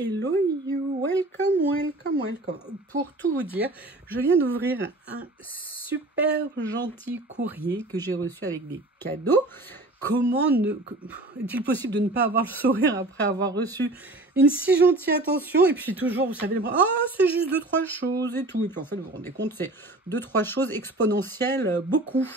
Hello you, welcome, welcome, welcome. Pour tout vous dire, je viens d'ouvrir un super gentil courrier que j'ai reçu avec des cadeaux. Comment est-il possible de ne pas avoir le sourire après avoir reçu une si gentille attention? Et puis toujours, vous savez, ah, c'est juste 2-3 choses et tout. Et puis en fait, vous vous rendez compte, c'est 2-3 choses exponentielles, beaucoup.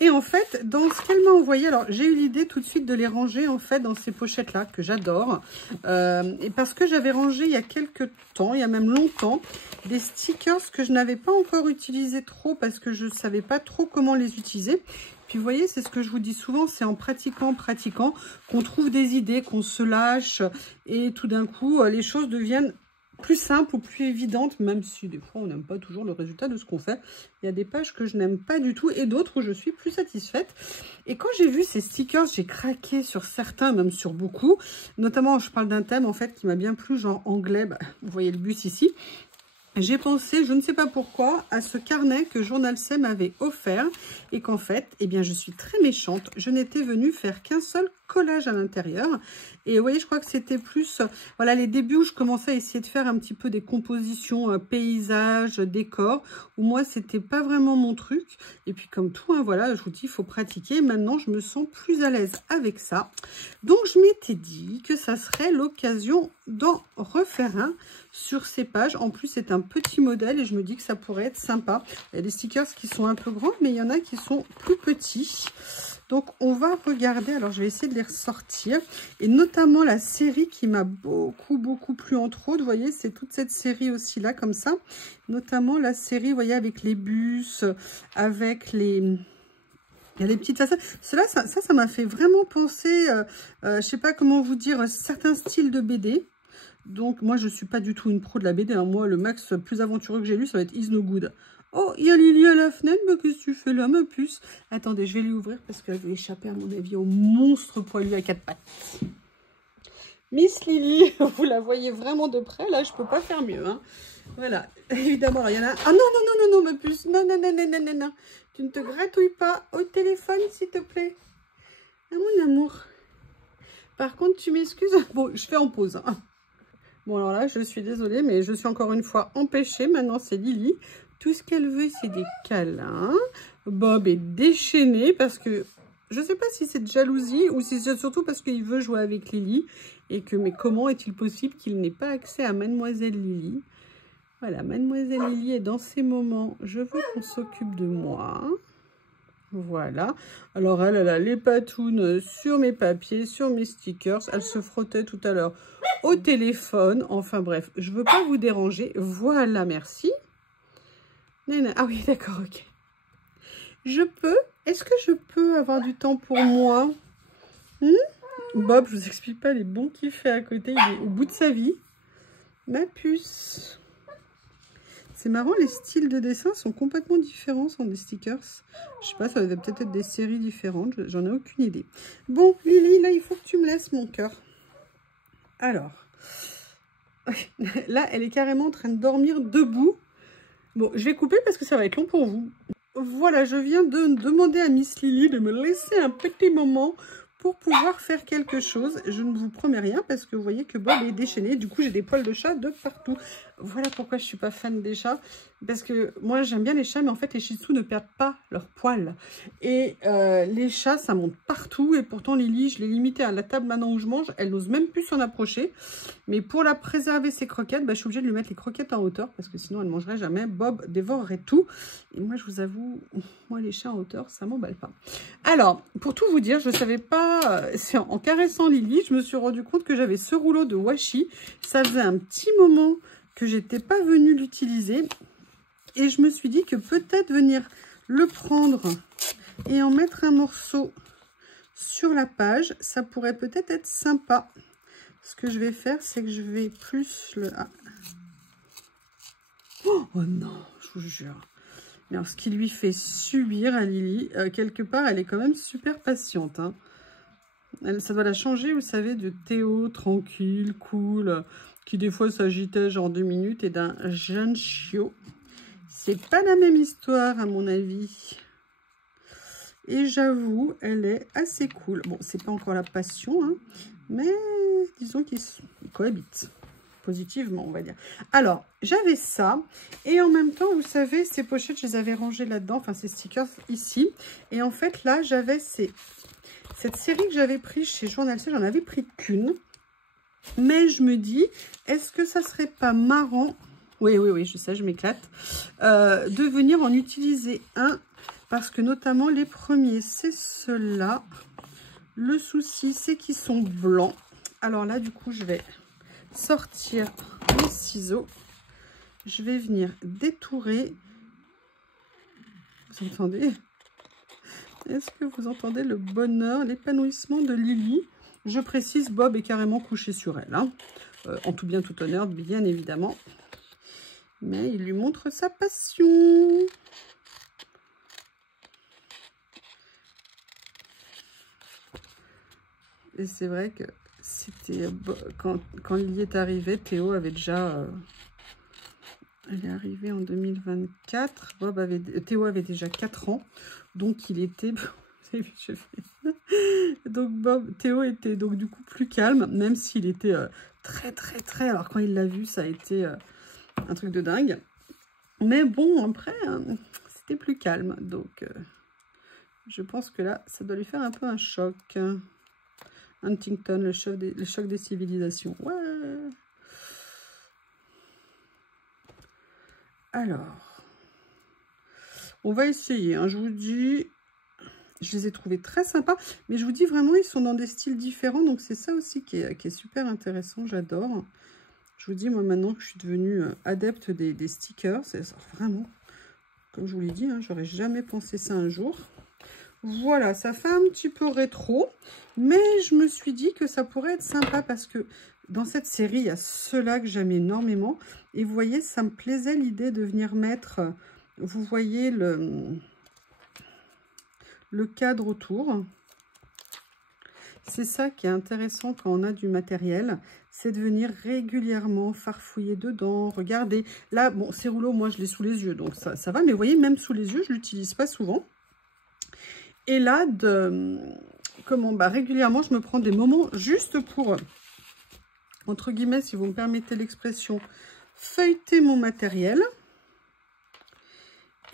Et en fait, dans ce qu'elle m'a envoyé, alors j'ai eu l'idée tout de suite de les ranger en fait dans ces pochettes-là que j'adore. Et parce que j'avais rangé il y a quelques temps, il y a même longtemps, des stickers que je n'avais pas encore utilisés trop parce que je ne savais pas trop comment les utiliser. Puis vous voyez, c'est ce que je vous dis souvent, c'est en pratiquant, qu'on trouve des idées, qu'on se lâche et tout d'un coup, les choses deviennent plus simples ou plus évidentes, même si des fois on n'aime pas toujours le résultat de ce qu'on fait. Il y a des pages que je n'aime pas du tout et d'autres où je suis plus satisfaite. Et quand j'ai vu ces stickers, j'ai craqué sur certains, même sur beaucoup. Notamment, je parle d'un thème en fait qui m'a bien plu, genre anglais, bah, vous voyez le bus ici. J'ai pensé, je ne sais pas pourquoi, à ce carnet que Journal C m'avait offert et qu'en fait, eh bien, je suis très méchante. Je n'étais venue faire qu'un seul collage à l'intérieur. Et vous voyez, je crois que c'était plus, voilà, les débuts où je commençais à essayer de faire un petit peu des compositions paysages, décors, où moi, c'était pas vraiment mon truc. Et puis, comme tout, hein, voilà, je vous dis, il faut pratiquer. Maintenant, je me sens plus à l'aise avec ça. Donc, je m'étais dit que ça serait l'occasion d'en refaire un sur ces pages. En plus, c'est un petit modèle et je me dis que ça pourrait être sympa. Il y a des stickers qui sont un peu grands, mais il y en a qui sont plus petits. Donc, on va regarder. Alors, je vais essayer de les ressortir. Et notamment, la série qui m'a beaucoup plu, entre autres. Vous voyez, c'est toute cette série aussi là, comme ça. Notamment la série, vous voyez, avec les bus, avec les... Il y a des petites façades. Cela, ça m'a fait vraiment penser, je sais pas comment vous dire, certains styles de BD. Donc, moi, je suis pas du tout une pro de la BD. Hein. Moi, le max plus aventureux que j'ai lu, ça va être Is No Good. Oh, il y a Lily à la fenêtre. Mais qu'est-ce que tu fais là, ma puce? Attendez, je vais lui ouvrir parce qu'elle veut échapper, à mon avis, au monstre poilu à 4 pattes. Miss Lily, vous la voyez vraiment de près. Là, je peux pas faire mieux. Hein. Voilà. Évidemment, il y en a... Ah non, ma puce. Non. Tu ne te gratouilles pas au téléphone, s'il te plaît. Ah, mon amour. Par contre, tu m'excuses. Bon, je fais en pause. Hein. Bon, alors là, je suis désolée, mais je suis encore une fois empêchée. Maintenant, c'est Lily. Tout ce qu'elle veut, c'est des câlins. Bob est déchaîné parce que... Je ne sais pas si c'est de jalousie ou si c'est surtout parce qu'il veut jouer avec Lily. Et que, mais comment est-il possible qu'il n'ait pas accès à Mademoiselle Lily? Voilà, Mademoiselle Lily est dans ces moments. Je veux qu'on s'occupe de moi. Voilà. Alors, elle a les patounes sur mes papiers, sur mes stickers. Elle se frottait tout à l'heure au téléphone. Enfin, bref, je ne veux pas vous déranger. Voilà, merci. Ah oui, d'accord, ok. Est-ce que je peux avoir du temps pour moi? Bob, je vous explique pas les bons qu'il fait à côté. Il est au bout de sa vie. Ma puce. C'est marrant, les styles de dessin sont complètement différents, sont des stickers. Je sais pas, ça va peut-être être des séries différentes, j'en ai aucune idée. Bon, Lily, là, il faut que tu me laisses mon cœur. Alors, là, elle est carrément en train de dormir debout. Bon, je vais couper parce que ça va être long pour vous. Voilà, je viens de demander à Miss Lily de me laisser un petit moment pour pouvoir faire quelque chose. Je ne vous promets rien parce que vous voyez que Bob est déchaîné. Du coup, j'ai des poils de chat de partout. Voilà pourquoi je ne suis pas fan des chats. Parce que moi, j'aime bien les chats, mais en fait, les shih tzus ne perdent pas leurs poils. Et les chats, ça monte partout. Et pourtant, Lily, je l'ai limitée à la table maintenant où je mange. Elle n'ose même plus s'en approcher. Mais pour la préserver, ses croquettes, bah, je suis obligée de lui mettre les croquettes en hauteur. Parce que sinon, elle ne mangerait jamais. Bob dévorerait tout. Et moi, je vous avoue, moi, les chats en hauteur, ça ne m'emballe pas. Alors, pour tout vous dire, je ne savais pas... C'est en caressant Lily, je me suis rendu compte que j'avais ce rouleau de washi. Ça faisait un petit moment que j'étais pas venue l'utiliser. Et je me suis dit que peut-être venir le prendre et en mettre un morceau sur la page, ça pourrait peut-être être sympa. Ce que je vais faire, c'est que je vais plus le... Ah. Oh non, je vous jure. Alors, ce qui lui fait subir à Lily, quelque part, elle est quand même super patiente. Hein. Ça doit la changer, vous savez, de Théo, tranquille, cool, qui des fois s'agitait genre 2 minutes, et d'un jeune chiot. C'est pas la même histoire, à mon avis. Et j'avoue, elle est assez cool. Bon, c'est pas encore la passion, hein, mais disons qu'ils cohabitent. positivement, on va dire. Alors, j'avais ça. Et en même temps, vous savez, ces pochettes, je les avais rangées là-dedans. Enfin, ces stickers ici. Et en fait, là, j'avais cette série que j'avais prise chez Journal C. J'en avais pris qu'une. Mais je me dis, est-ce que ça serait pas marrant... Oui, je sais, je m'éclate. De venir en utiliser un. Parce que notamment, les premiers, c'est ceux-là. Le souci, c'est qu'ils sont blancs. Alors là, du coup, je vais sortir mes ciseaux. Je vais venir détourer. Vous entendez? Est-ce que vous entendez le bonheur, l'épanouissement de Lily? Je précise, Bob est carrément couché sur elle. Hein. En tout bien, tout honneur, bien évidemment. Mais il lui montre sa passion. Et c'est vrai que c'était quand Lily est arrivée, Théo avait déjà... elle est arrivée en 2024. Théo avait déjà 4 ans. Donc il était... Vous avez vu, je fais... Donc Théo était donc du coup plus calme, même s'il était très... Alors quand il l'a vu, ça a été un truc de dingue. Mais bon, après, c'était plus calme. Donc je pense que là, ça doit lui faire un peu un choc. Huntington, le choc des civilisations. Ouais. Alors, on va essayer. Hein, je vous dis, je les ai trouvés très sympas. Mais je vous dis vraiment, ils sont dans des styles différents. Donc, c'est ça aussi qui est super intéressant. J'adore. Je vous dis, moi, maintenant que je suis devenue adepte des stickers, c'est vraiment, comme je vous l'ai dit, hein, j'aurais jamais pensé ça un jour. Voilà, ça fait un petit peu rétro, mais je me suis dit que ça pourrait être sympa parce que dans cette série, il y a ceux-là que j'aime énormément. Et vous voyez, ça me plaisait l'idée de venir mettre, vous voyez, le cadre autour. C'est ça qui est intéressant quand on a du matériel, c'est de venir régulièrement farfouiller dedans. Regardez, là, bon, ces rouleaux, moi, je les ai sous les yeux, donc ça va. Mais vous voyez, même sous les yeux, je ne l'utilise pas souvent. Et là, régulièrement, je me prends des moments juste pour, entre guillemets, si vous me permettez l'expression, feuilleter mon matériel.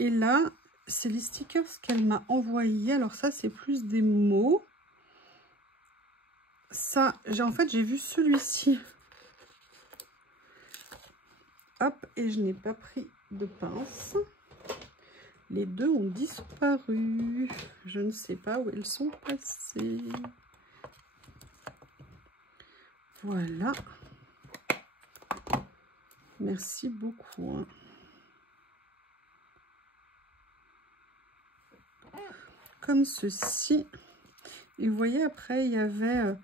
Et là, c'est les stickers qu'elle m'a envoyés. Alors ça, c'est plus des mots. Ça, en fait, j'ai vu celui-ci. Hop, et je n'ai pas pris de pince. Les deux ont disparu. Je ne sais pas où elles sont passées. Voilà. Merci beaucoup. Hein. Comme ceci. Et vous voyez, après, il y avait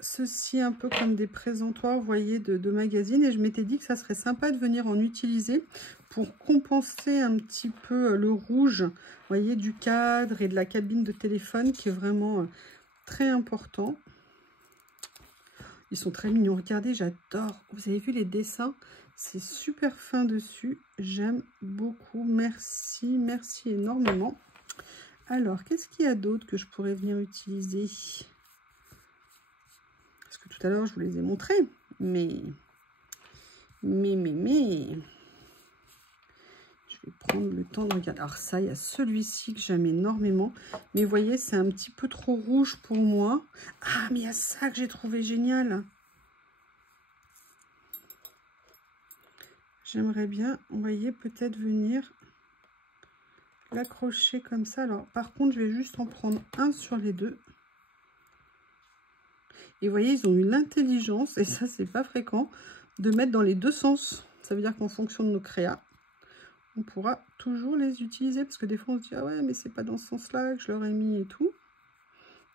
ceci un peu comme des présentoirs, vous voyez, de magazines. Et je m'étais dit que ça serait sympa de venir en utiliser pour compenser un petit peu le rouge, vous voyez, du cadre et de la cabine de téléphone qui est vraiment très important. Ils sont très mignons. Regardez, j'adore. Vous avez vu les dessins? C'est super fin dessus. J'aime beaucoup. Merci, merci énormément. Alors, qu'est-ce qu'il y a d'autre que je pourrais venir utiliser? Parce que tout à l'heure, je vous les ai montrés. Mais... Je vais prendre le temps de regarder. Alors ça, il y a celui-ci que j'aime énormément. Mais vous voyez, c'est un petit peu trop rouge pour moi. Ah, mais il y a ça que j'ai trouvé génial. J'aimerais bien, vous voyez, peut-être venir l'accrocher comme ça. Alors, par contre, je vais juste en prendre un sur les deux. Et vous voyez, ils ont eu l'intelligence, et ça, c'est pas fréquent, de mettre dans les deux sens. Ça veut dire qu'en fonction de nos créas, on pourra toujours les utiliser. Parce que des fois, on se dit, ah ouais, mais c'est pas dans ce sens-là que je leur ai mis et tout.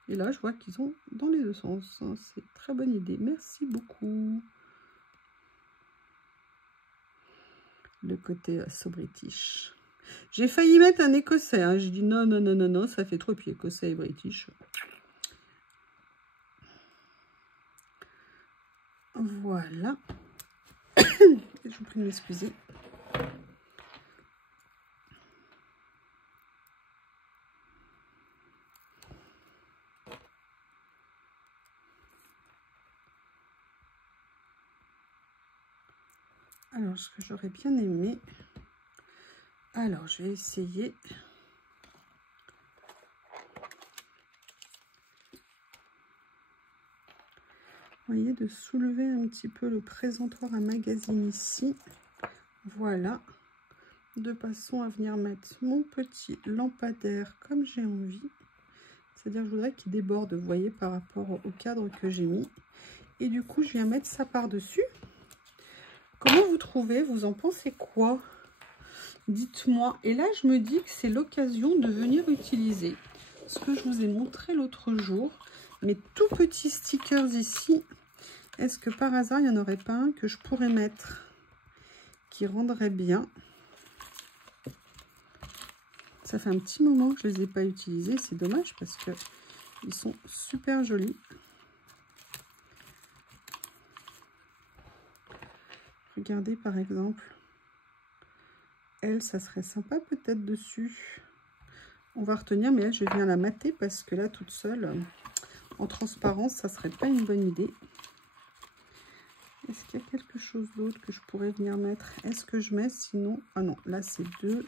Et là, je vois qu'ils ont dans les deux sens. C'est une très bonne idée. Merci beaucoup. Le côté so british. J'ai failli mettre un écossais. Hein. J'ai dit non, ça fait trop. Et puis écossais et british. Voilà. Je vous prie de m'excuser. Alors, ce que j'aurais bien aimé... Alors, je vais essayer... Vous voyez, de soulever un petit peu le présentoir à magazine ici. Voilà. De façon à venir mettre mon petit lampadaire comme j'ai envie. C'est-à-dire que je voudrais qu'il déborde, vous voyez, par rapport au cadre que j'ai mis. Et du coup, je viens mettre ça par-dessus. Comment vous trouvez? Vous en pensez quoi? Dites-moi. Et là, je me dis que c'est l'occasion de venir utiliser ce que je vous ai montré l'autre jour. Mes tout petits stickers ici. Est-ce que par hasard, il n'y en aurait pas un que je pourrais mettre qui rendrait bien? Ça fait un petit moment que je ne les ai pas utilisés. C'est dommage parce que ils sont super jolis. Regardez par exemple. Elle, ça serait sympa peut-être dessus. On va retenir, mais elle, je viens la mater parce que là, toute seule, en transparence, ça serait pas une bonne idée. Est-ce qu'il y a quelque chose d'autre que je pourrais venir mettre? Est-ce que je mets sinon... Ah non, là, c'est 2.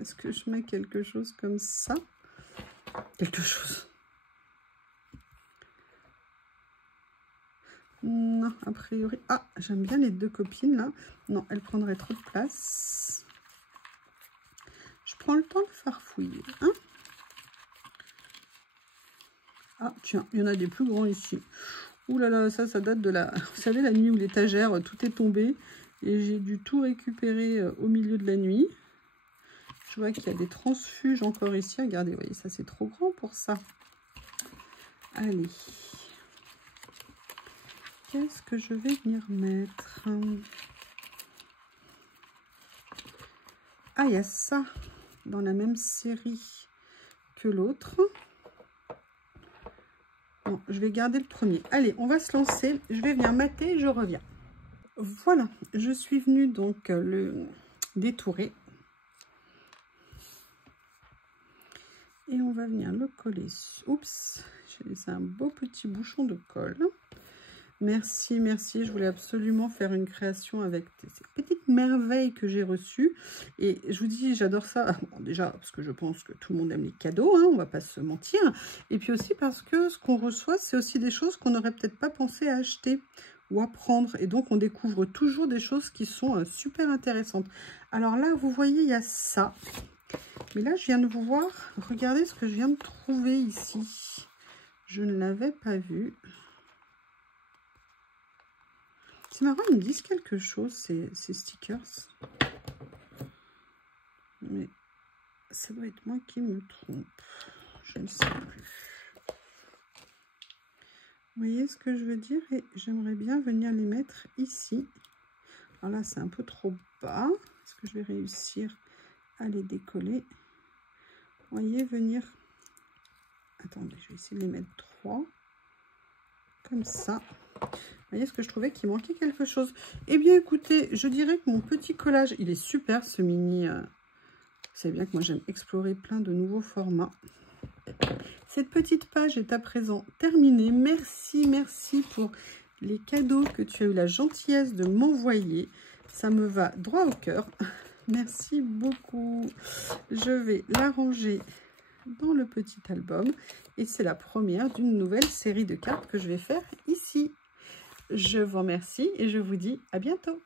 Est-ce que je mets quelque chose comme ça? Quelque chose. Non, a priori... Ah, j'aime bien les 2 copines, là. Non, elles prendraient trop de place. Je prends le temps de farfouiller, hein. Ah, tiens, il y en a des plus grands ici. Ouh là là, ça date de la... Vous savez, la nuit où l'étagère, tout est tombé. Et j'ai dû tout récupérer au milieu de la nuit. Je vois qu'il y a des transfuges encore ici. Regardez, vous voyez, ça c'est trop grand pour ça. Allez. Qu'est-ce que je vais venir mettre? Ah, il y a ça dans la même série que l'autre. Bon, je vais garder le premier. Allez, on va se lancer. Je vais venir mater et je reviens. Voilà, je suis venue donc le détourer. Et on va venir le coller. Oups, j'ai laissé un beau petit bouchon de colle. Merci, merci. Je voulais absolument faire une création avec ces petites merveilles que j'ai reçues. Et je vous dis, j'adore ça. Bon, déjà, parce que je pense que tout le monde aime les cadeaux, hein, on va pas se mentir. Et puis aussi parce que ce qu'on reçoit, c'est aussi des choses qu'on n'aurait peut-être pas pensé à acheter ou à prendre. Et donc, on découvre toujours des choses qui sont super intéressantes. Alors là, vous voyez, il y a ça. Mais là, je viens de vous voir. Regardez ce que je viens de trouver ici. Je ne l'avais pas vu. C'est marrant, ils me disent quelque chose, ces stickers. Mais ça doit être moi qui me trompe. Je ne sais plus. Vous voyez ce que je veux dire? Et j'aimerais bien venir les mettre ici. Alors là, c'est un peu trop bas. Est-ce que je vais réussir à les décoller? Vous voyez, venir... Attendez, je vais essayer de les mettre 3. Comme ça. Vous voyez ce que je trouvais qu'il manquait quelque chose. Eh bien, écoutez, je dirais que mon petit collage, il est super, ce mini. Vous savez bien que moi, j'aime explorer plein de nouveaux formats. Cette petite page est à présent terminée. Merci, merci pour les cadeaux que tu as eu la gentillesse de m'envoyer. Ça me va droit au cœur. Merci beaucoup. Je vais la ranger dans le petit album. Et c'est la première d'une nouvelle série de cartes que je vais faire ici. Je vous remercie et je vous dis à bientôt.